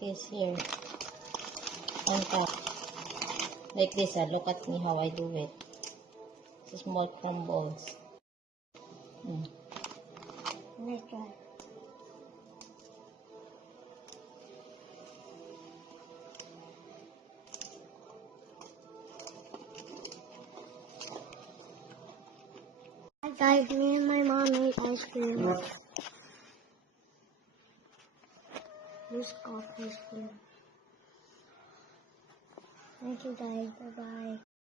like this here. On top. Like this, look at me how I do it. It's small crumbles. Let's try. Hi guys, me and my mom made ice cream. This ice cream. Thank you guys. Bye bye.